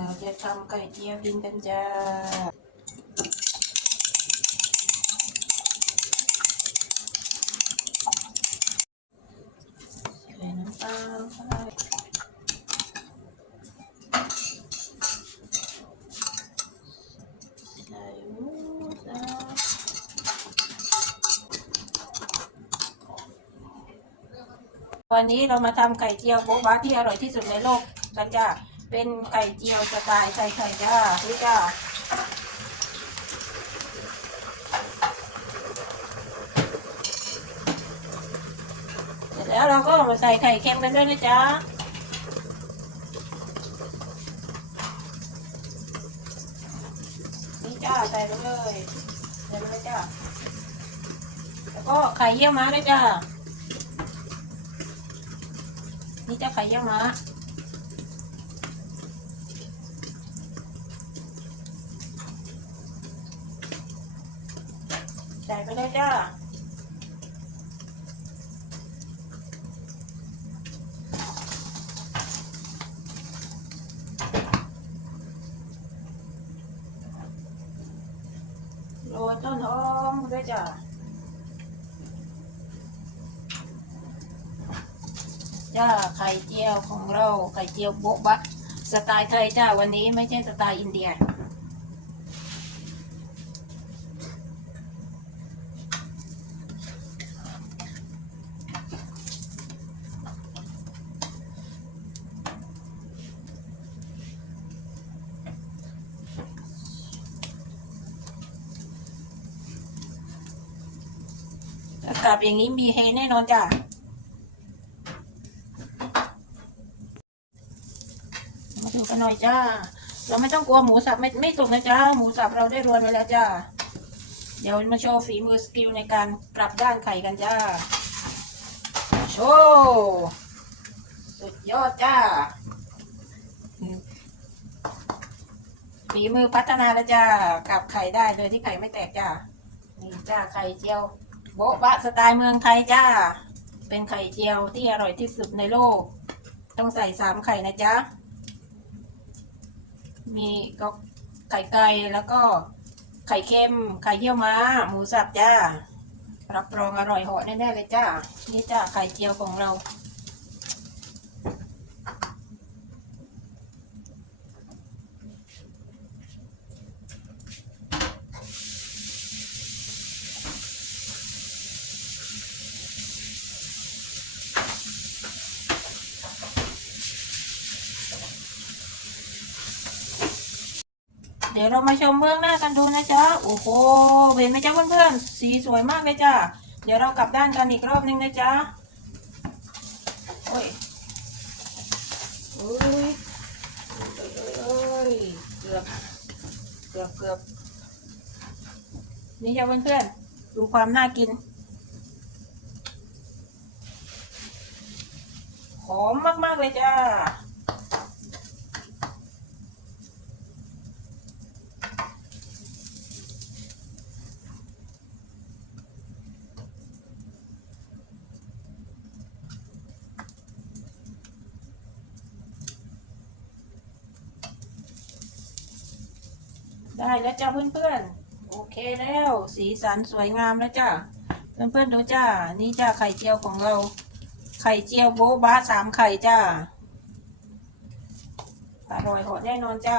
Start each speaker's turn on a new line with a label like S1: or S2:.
S1: เราจะทำไก่เจียวกินกันจ้าใส่น้ำตาลไปใส่หมูสับวันนี้เรามาทำไก่เจียวโบ๊ะบะที่อร่อยที่สุดในโลกกันจ้า เป็นไก่เจียวสไตล์ไทยๆจ้านี่จ้าเสร็จแล้วเราก็มาใส่ไข่เค็มกันด้วยนะจ๊ะนี่จ้าใส่ไปเลยใส่ไปเลยจ้าแล้วก็ไข่เยี่ยวม้าด้วยจ้านี่จ้าไข่เยี่ยวม้า ใส่ไปเลยจ้าโรยต้นหอมด้วยจ้าจ้าไข่เจียวของเราไข่เจียวโบ๊ะบะสไตล์ไทยจ้าวันนี้ไม่ใช่สไตล์อินเดีย กาศอย่างนี้มีเฮแน่นอนจ้ามาดูกันหน่อยจ้า เราไม่ต้องกลัวหมูสับไม่ไม่สุกนะจ้าหมูสับเราได้รวนไว้แล้วจ้า เดี๋ยวมาโชว์ฝีมือสกิลในการกลับด้านไข่กันจ้า โชว์สุดยอดจ้าฝีมือพัฒนาแล้วจ้ากลับไข่ได้เลยที่ไข่ไม่แตกจ้านี่จ้าไข่เจียว โบ๊ะบะสไตล์เมืองไทยจ้า เป็นไข่เจียวที่อร่อยที่สุดในโลก ต้องใส่สามไข่นะจ๊ะ มีก็ไข่ไก่แล้วก็ไข่เค็ม ไข่เยี่ยวม้า หมูสับจ้า รับรองอร่อยเหาะแน่ๆเลยจ้า นี่จ้าไข่เจียวของเรา ดี๋ยวเรามาชมเบื้องหน้ากันดูนะจ๊ะ โอ้โหเห็นไหมจ๊ะเพื่อนๆ สีสวยมากเลยจ้ะ เดี๋ยวเรากลับด้านกันอีกรอบนึงนะจ๊ะ โอ้ยโอ้ยโอ้ยเกือบ เกือบเกือบนี่จ้ะเพื่อนๆ ดูความน่ากิน หอมมากๆเลยจ้า ได้แล้วจ้าเพื่อนๆ โอเคแล้ว สีสันสวยงามแล้วจ้าเพื่อนๆดูจ้า นี่จ้าไข่เจียวของเรา ไข่เจียวโบ๊ะบ้าสามไข่จ้าอร่อยหอแน่นอนจ้า